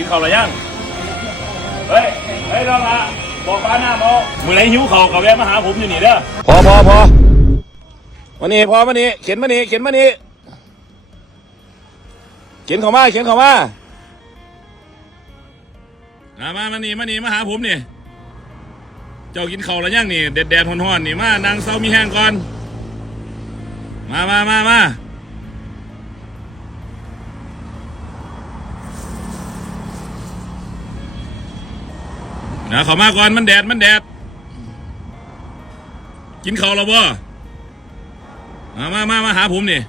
กินข้าวหรือยัง เฮ้ย เฮ้ยน้องละบอกป้าหน้าโมมือไรหิวข้าวกับแวะมาหาผมอยู่นี่เด้อ พอพอพอมานี่พอมานี่เขียนมานี่เขียนมานี่เขียนเข้ามาเขียนเข้ามามามามานี่มานี่มาหาผมนี่ เจ้ากินข้าวแล้วยังนี่แดดแดดๆร้อนๆนี่มานางเศร้ามีแห้งก่อน มามามามา นะเขามาก่อนมันแดดมันแดด กินข้าวแล้วบ่มามามามาหาผมนี่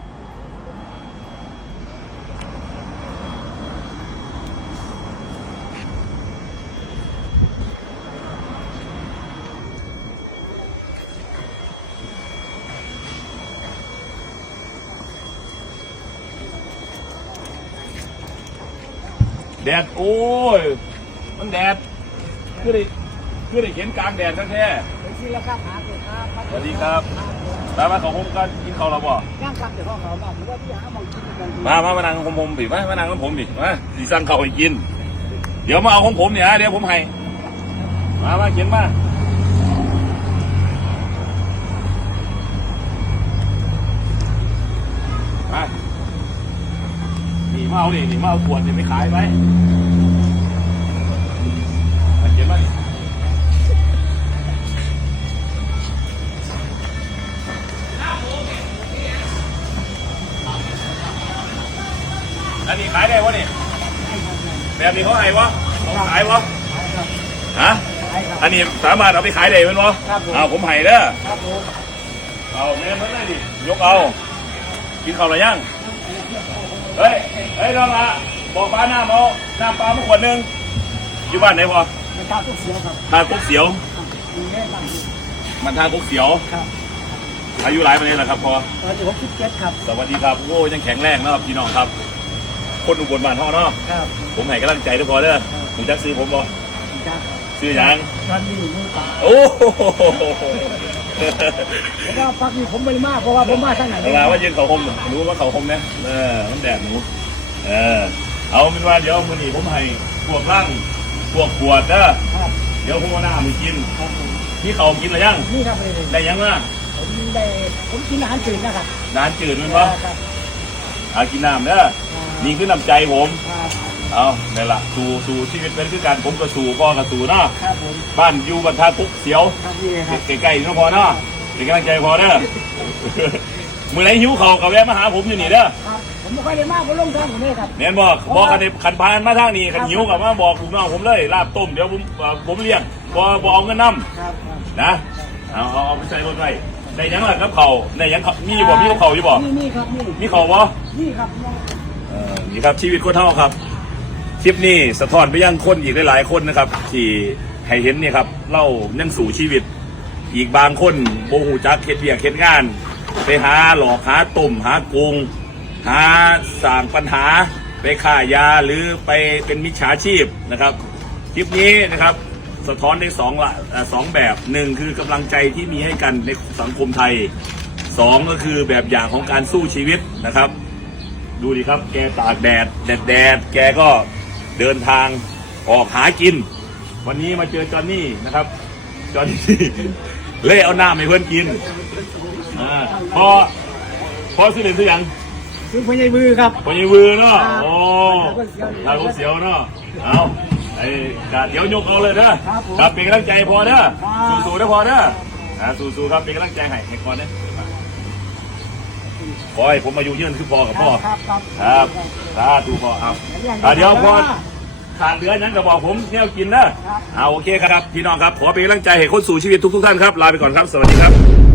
แดด โอ้ย มันแดด คือได้คือได้เห็นกลางแดดแท้เป็นที่แล้วครับหาเสร็จครับๆสวัสดีครับตามมาเขาคงกันกินข้าวแล้วบ่ย่างครับเดี๋ยวห้องเราบอกผมว่าที่หาหมองกินกันดีมามามานั่งของผมสิมามานั่งของผมดิมาสีสั่งข้าวให้กิน เดี๋ยวมาเอาของผมเนี่ยนะเดี๋ยวผมให้มามาเขียนมามานี่มาเอาดินี่มาเอาขวดนี่ไปขายไห อันนี้ขายได้วะนี่แบบนี้เขาให้วะเขาขายวะฮะใช่ครับอันนี้สามารถเอาไปขายได้ไหมวะครับผมเอาผมให้เด้อครับผมเอาแม่เพิ่นเลยดิยกเอากินข้าวหรือยังเฮ้ยเฮ้ยน้องละบอกป้าน้ำเอาน้ำปลามาขวดหนึงอยู่บ้านไหนพอเป็นข้าวทุกเสียวครับทางกุ๊กเสียวมีแม่บ้างมันทางกุ๊กเสียวครับอายุหลายปีแล้วครับพอตอนที่ผมคิดเจ็ดครับ สวัสดีครับ โอ้ยังแข็งแรงนะครับพี่น้องครับ คนอุบลบ้านห้องเนาะครับผมให้กำลังใจทุกคนเด้อผมจักซื้อผมบ่จ้าซื้อหยังตอนนี้มือเปล่าโอ้โหเพราะว่าพักนี้ผมไม่ได้มากเพราะว่าผมมาทางไหนเวลาว่ายืนเขาคมรู้ว่าเขาคมเนี่ยเออมันแดดหนูเออเอาเป็นว่าเดี๋ยวมือหนีผมให้พวกร่างพวกขวดเด้อครับเดี๋ยวผมเอาหน้ามือกินครับผมพี่เขากินหรือยังนี่ครับเลยได้ยังอะผมได้ผมกินอาหารจืดนะครับน้ำจืดมั้ยครัวะบครับเอากินน้ำเด้อ นี่คือน้ำใจผมครับเอานี่นละสู่สู่ชีวิตเป็นคือการผมก็สู่พ่อก็สู่เนาะครับผมบ้านอยู่บันทาคุกเสียวครับนี่ครับใกล้ๆนี่พอเนาะเป็นกำลังใจพอเด้อมือไหนหิวเขาวก็แวะมาหาผมอยู่นี่เด้อครับผมไม่ค่อยได้มากผมลงทางผมเลยครับแน่นบอกบอกกันในขันพานมาทางนี้ขันหิวกับมาบอกลูกน้องผมเลยลาบต้มเดี๋ยวผมเอ่อผมเลี้ยงบอบเอาเงินนครับครับำนะเอาเอาเอาไปใส่รถไว้ได้หยังล่ะครับเขาได้หยังเขามีอยู่บ่มีกับเขาอยู่บ่นี่นี่ครับนี่มีเขาบ่นี่ครับเออ นี่ครับชีวิตคนเท่าครับ คลิปนี้สะท้อนไปยังคนอีกหลายๆคนนะครับ ที่ให้เห็นเนี่ยครับเล่ายังสู่ชีวิต อีกบางคนโบหูจักเฮ็ดเบียกเฮ็ดงาน ไปหาหลอกหาตุ่มหาโกงหาสร้างปัญหาไปฆ่ายาหรือไปเป็นมิจฉาชีพนะครับคลิปนี้นะครับสะท้อนได้สองละสองแบบหนึ่งคือกำลังใจที่มีให้กันในสังคมไทยสองก็คือแบบอย่างของการสู้ชีวิตนะครับ ดูดิครับ แกตากแดด แดดแดดแกก็เดินทางออกหากิน วันนี้มาเจอจอนนี่นะครับ จอนนี่เล่เอาน้ำให้เพื่อนกินอาพอพอซื้อเหรียญซื้อหยังซึ่งพญายมือครับพอยีวือเนาะโอ้ครัทาบงเสียวเนาะเอาไอ้กาเดี๋ยวยกเอาเลยเด้อครับผมครับเป็นกำลังใจพอเด้อครับสู้ๆเด้อพอเด้ออ่าสู้ๆครับเป็นกำลังใจให้ให้ก่อนเด้อ ขอให้ผมอายุยืนคือพอกับพ่อครับครับครับสาธุพ่อครับอ่าเดี๋ยวพอขาดเหลือนั้นก็บอกผมเนี่ยกินนะเอาโอเคครับพี่น้องครับขอเป็นกำลังใจให้คนสู่ชีวิตทุกๆท่านครับลาไปก่อนครับสวัสดีครับ